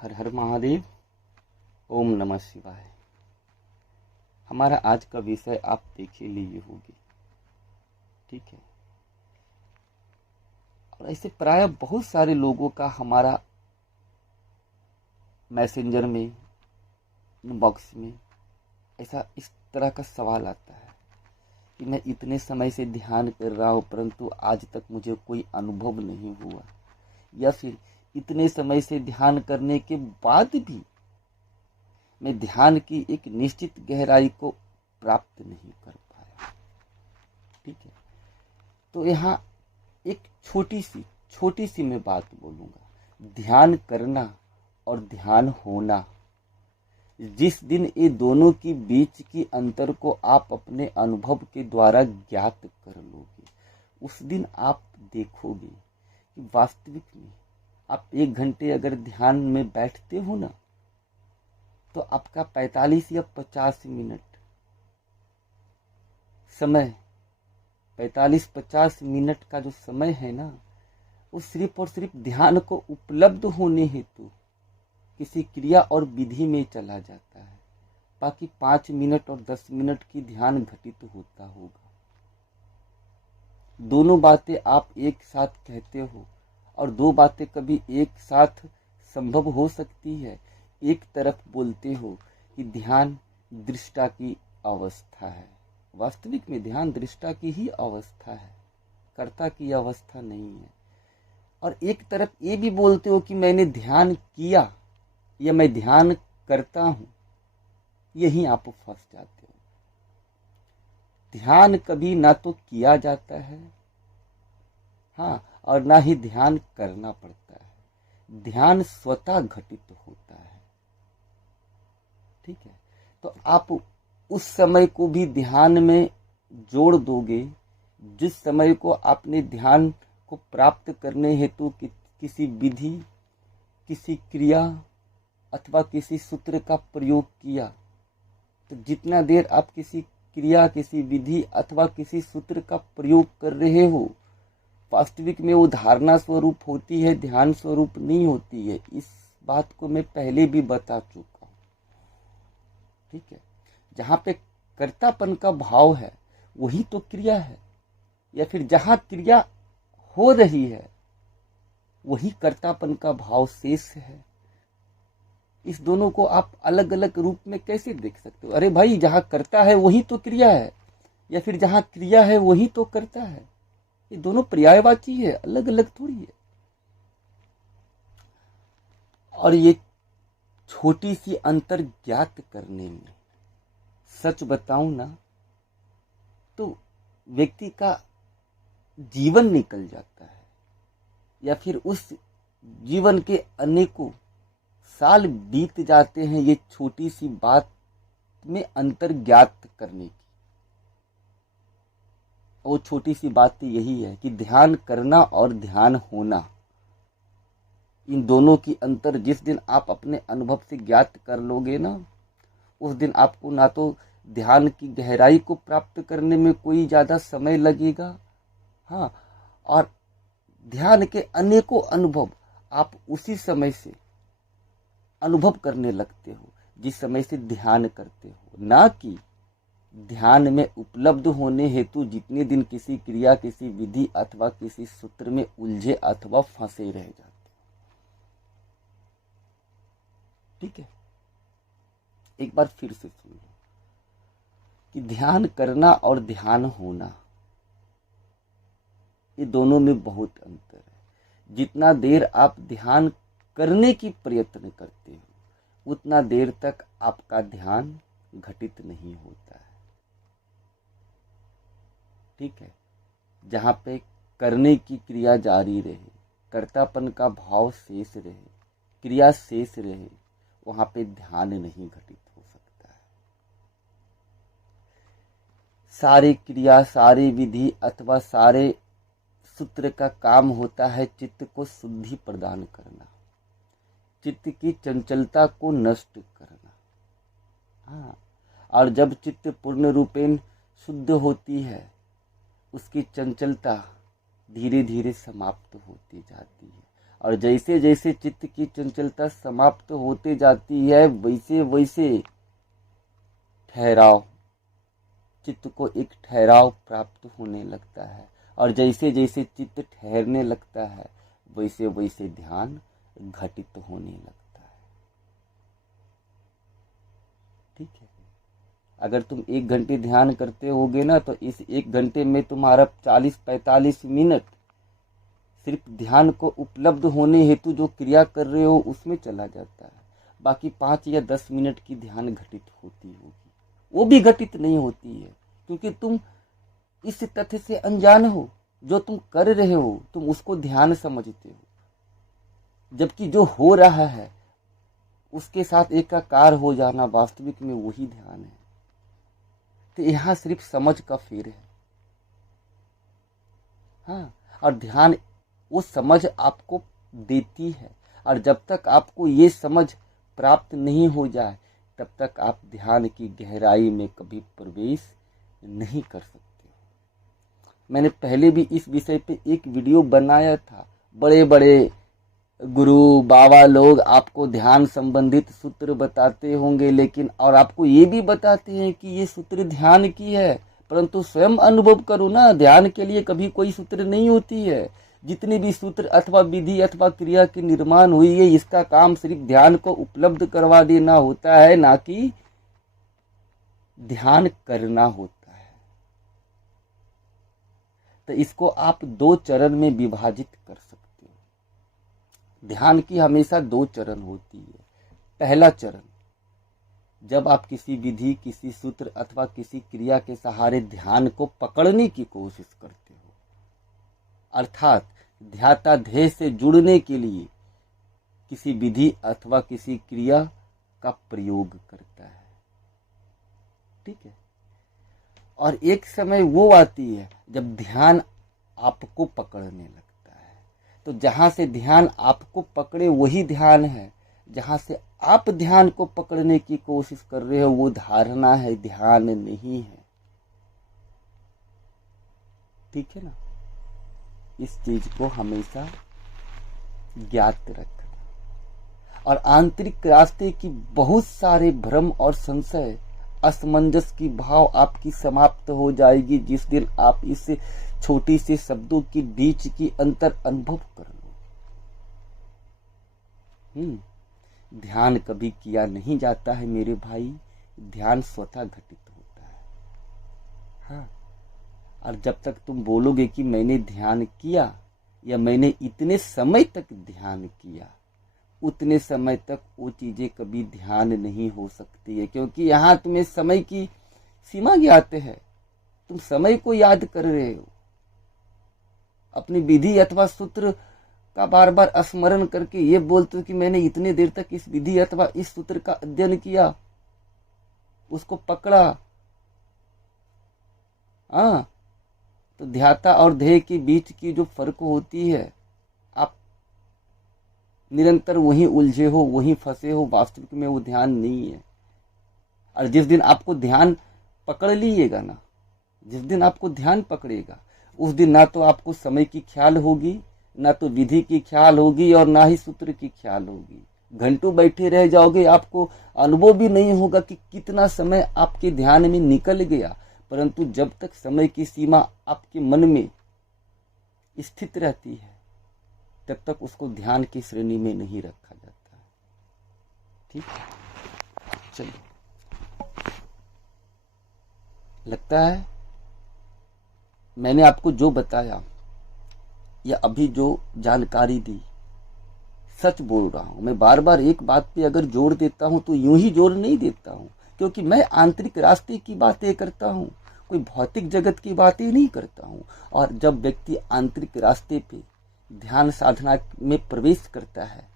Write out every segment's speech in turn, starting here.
हर हर महादेव। ओम नमः शिवाय। हमारा आज का विषय आप देख ही लिए होगी, ठीक है। और ऐसे प्राय बहुत सारे लोगों का हमारा मैसेंजर में, इनबॉक्स में ऐसा इस तरह का सवाल आता है कि मैं इतने समय से ध्यान कर रहा हूँ परंतु आज तक मुझे कोई अनुभव नहीं हुआ, या फिर इतने समय से ध्यान करने के बाद भी मैं ध्यान की एक निश्चित गहराई को प्राप्त नहीं कर पाया। ठीक है, तो यहाँ एक छोटी सी मैं बात बोलूंगा। ध्यान करना और ध्यान होना, जिस दिन ये दोनों की बीच की अंतर को आप अपने अनुभव के द्वारा ज्ञात कर लोगे, उस दिन आप देखोगे कि वास्तविक में आप 1 घंटे अगर ध्यान में बैठते हो ना, तो आपका 45 या 50 मिनट समय, 45-50 मिनट का जो समय है ना, वो सिर्फ और सिर्फ ध्यान को उपलब्ध होने हेतु किसी क्रिया और विधि में चला जाता है। बाकी 5 मिनट और 10 मिनट की ध्यान घटित होता होगा। दोनों बातें आप एक साथ कहते हो और दो बातें कभी एक साथ संभव हो सकती है। एक तरफ बोलते हो कि ध्यान दृष्टा की अवस्था है, वास्तविक में ध्यान दृष्टा की ही अवस्था है, कर्ता की अवस्था नहीं है। और एक तरफ ये भी बोलते हो कि मैंने ध्यान किया या मैं ध्यान करता हूं। यही आप फंस जाते हो। ध्यान कभी ना तो किया जाता है, हाँ, और ना ही ध्यान करना पड़ता है। ध्यान स्वतः घटित होता है। ठीक है, तो आप उस समय को भी ध्यान में जोड़ दोगे जिस समय को आपने ध्यान को प्राप्त करने हेतु किसी विधि, किसी क्रिया अथवा किसी सूत्र का प्रयोग किया। तो जितना देर आप किसी क्रिया, किसी विधि अथवा किसी सूत्र का प्रयोग कर रहे हो, वास्तविक में वो धारणा स्वरूप होती है, ध्यान स्वरूप नहीं होती है। इस बात को मैं पहले भी बता चुका हूं। ठीक है, जहाँ पे कर्तापन का भाव है वही तो क्रिया है, या फिर जहाँ क्रिया हो रही है वही कर्तापन का भाव शेष है। इस दोनों को आप अलग अलग रूप में कैसे देख सकते हो? अरे भाई, जहाँ कर्ता है वही तो क्रिया है, या फिर जहाँ क्रिया है वही तो कर्ता है। ये दोनों पर्यायवाची है, अलग अलग थोड़ी है। और ये छोटी सी अंतर ज्ञात करने में, सच बताऊं ना, तो व्यक्ति का जीवन निकल जाता है, या फिर उस जीवन के अनेकों साल बीत जाते हैं ये छोटी सी बात में अंतर ज्ञात करने की। वो छोटी सी बात यही है कि ध्यान करना और ध्यान होना, इन दोनों की अंतर जिस दिन आप अपने अनुभव से ज्ञात कर लोगे ना, उस दिन आपको ना तो ध्यान की गहराई को प्राप्त करने में कोई ज्यादा समय लगेगा, हाँ, और ध्यान के अनेकों अनुभव आप उसी समय से अनुभव करने लगते हो जिस समय से ध्यान करते हो, ना कि ध्यान में उपलब्ध होने हेतु जितने दिन किसी क्रिया, किसी विधि अथवा किसी सूत्र में उलझे अथवा फंसे रह जाते। ठीक है, एक बार फिर से सुन लो कि ध्यान करना और ध्यान होना, ये दोनों में बहुत अंतर है। जितना देर आप ध्यान करने की प्रयत्न करते हो उतना देर तक आपका ध्यान घटित नहीं होता है। ठीक है, जहां पे करने की क्रिया जारी रहे, कर्तापन का भाव शेष रहे, क्रिया शेष रहे, वहां पे ध्यान नहीं घटित हो सकता है। सारी क्रिया, सारी विधि अथवा सारे सूत्र का काम होता है चित्त को शुद्धि प्रदान करना, चित्त की चंचलता को नष्ट करना। हाँ, और जब चित्त पूर्ण रूपेण शुद्ध होती है, उसकी चंचलता धीरे धीरे समाप्त होती जाती है और जैसे जैसे चित्त की चंचलता समाप्त होते जाती है वैसे वैसे ठहराव, चित्त को एक ठहराव प्राप्त होने लगता है। और जैसे जैसे चित्त ठहरने लगता है वैसे वैसे ध्यान घटित होने लगता है। ठीक है, अगर तुम 1 घंटे ध्यान करते होगे ना तो इस 1 घंटे में तुम्हारा 40-45 मिनट सिर्फ ध्यान को उपलब्ध होने हेतु जो क्रिया कर रहे हो उसमें चला जाता है। बाकी 5 या 10 मिनट की ध्यान घटित होती होगी, वो भी घटित नहीं होती है क्योंकि तुम इस तथ्य से अनजान हो। जो तुम कर रहे हो तुम उसको ध्यान समझते हो, जबकि जो हो रहा है उसके साथ एकाकार हो जाना वास्तविक में वही ध्यान है। तो यहाँ सिर्फ समझ का फेर है। हाँ, और ध्यान वो समझ आपको देती है, और जब तक आपको ये समझ प्राप्त नहीं हो जाए तब तक आप ध्यान की गहराई में कभी प्रवेश नहीं कर सकते। मैंने पहले भी इस विषय पे एक वीडियो बनाया था। बड़े बड़े गुरु बाबा लोग आपको ध्यान संबंधित सूत्र बताते होंगे, लेकिन और आपको ये भी बताते हैं कि ये सूत्र ध्यान की है, परंतु स्वयं अनुभव करो ना, ध्यान के लिए कभी कोई सूत्र नहीं होती है। जितने भी सूत्र अथवा विधि अथवा क्रिया की निर्माण हुई है इसका काम सिर्फ ध्यान को उपलब्ध करवा देना होता है, ना कि ध्यान करना होता है। तो इसको आप 2 चरण में विभाजित कर सकते हो। ध्यान की हमेशा 2 चरण होती है। पहला चरण, जब आप किसी विधि, किसी सूत्र अथवा किसी क्रिया के सहारे ध्यान को पकड़ने की कोशिश करते हो, अर्थात ध्याता ध्येय से जुड़ने के लिए किसी विधि अथवा किसी क्रिया का प्रयोग करता है। ठीक है, और एक समय वो आती है जब ध्यान आपको पकड़ने लगता है। तो जहां से ध्यान आपको पकड़े वही ध्यान है, जहां से आप ध्यान को पकड़ने की कोशिश कर रहे हो वो धारणा है, ध्यान नहीं है। ठीक है ना, इस चीज को हमेशा ज्ञात रखना। और आंतरिक रास्ते की बहुत सारे भ्रम और संशय, असमंजस की भाव आपकी समाप्त हो जाएगी जिस दिन आप इस छोटी से शब्दों के बीच की अंतर अनुभव कर लो। ध्यान कभी किया नहीं जाता है मेरे भाई, ध्यान स्वतः घटित होता है। हाँ, और जब तक तुम बोलोगे कि मैंने ध्यान किया या मैंने इतने समय तक ध्यान किया, उतने समय तक वो चीजें कभी ध्यान नहीं हो सकती है, क्योंकि यहाँ तुम्हें समय की सीमा ज्ञात है। तुम समय को याद कर रहे हो, अपनी विधि अथवा सूत्र का बार बार स्मरण करके ये बोलते हो कि मैंने इतने देर तक इस विधि अथवा इस सूत्र का अध्ययन किया, उसको पकड़ा। हाँ, तो ध्याता और ध्येय के बीच की जो फर्क होती है, आप निरंतर वहीं उलझे हो, वहीं फंसे हो, वास्तविक में वो ध्यान नहीं है। और जिस दिन आपको ध्यान पकड़ लीजिएगा ना, जिस दिन आपको ध्यान पकड़ेगा उस दिन ना तो आपको समय की ख्याल होगी, ना तो विधि की ख्याल होगी, और ना ही सूत्र की ख्याल होगी। घंटों बैठे रह जाओगे, आपको अनुभव भी नहीं होगा कि कितना समय आपके ध्यान में निकल गया। परंतु जब तक समय की सीमा आपके मन में स्थित रहती है तब तक उसको ध्यान की श्रेणी में नहीं रखा जाता। ठीक, चलिए, लगता है मैंने आपको जो बताया या अभी जो जानकारी दी सच बोल रहा हूं। मैं बार बार एक बात पे अगर जोर देता हूं तो यूं ही जोर नहीं देता हूं, क्योंकि मैं आंतरिक रास्ते की बातें करता हूं, कोई भौतिक जगत की बातें नहीं करता हूं। और जब व्यक्ति आंतरिक रास्ते पे ध्यान साधना में प्रवेश करता है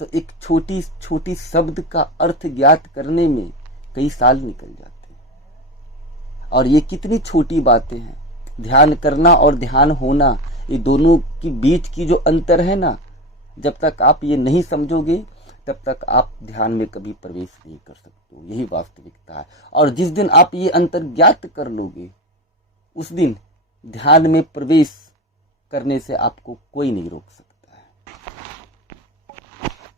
तो एक छोटी छोटी शब्द का अर्थ ज्ञात करने में कई साल निकल जाते हैं। और ये कितनी छोटी बातें हैं, ध्यान करना और ध्यान होना, ये दोनों के बीच की जो अंतर है ना, जब तक आप ये नहीं समझोगे तब तक आप ध्यान में कभी प्रवेश नहीं कर सकते हो। यही वास्तविकता है। और जिस दिन आप ये अंतर ज्ञात कर लोगे उस दिन ध्यान में प्रवेश करने से आपको कोई नहीं रोक सकता है।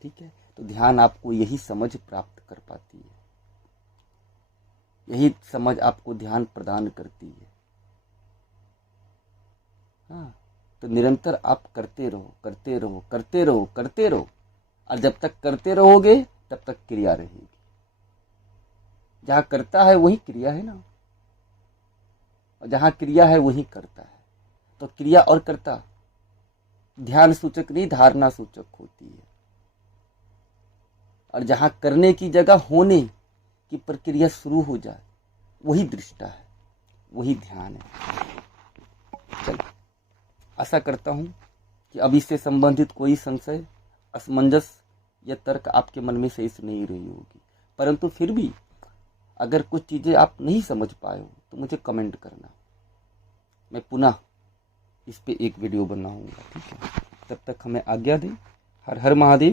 ठीक है, तो ध्यान आपको यही समझ प्राप्त कर पाती है, यही समझ आपको ध्यान प्रदान करती है। हाँ, तो निरंतर आप करते रहो, करते रहो, करते रहो, करते रहो, और जब तक करते रहोगे तब तक क्रिया रहेगी। जहाँ करता है वही क्रिया है ना, और जहाँ क्रिया है वही करता है। तो क्रिया और कर्ता ध्यान सूचक नहीं, धारणा सूचक होती है। और जहाँ करने की जगह होने की प्रक्रिया शुरू हो जाए वही दृष्टा है, वही ध्यान है। चलिए, आशा करता हूं कि अब इससे संबंधित कोई संशय, असमंजस या तर्क आपके मन में शेष नहीं रही होगी। परंतु फिर भी अगर कुछ चीजें आप नहीं समझ पाए हो तो मुझे कमेंट करना, मैं पुनः इस पे एक वीडियो बनाऊंगा। ठीक है, तब तक हमें आज्ञा दें। हर हर महादेव।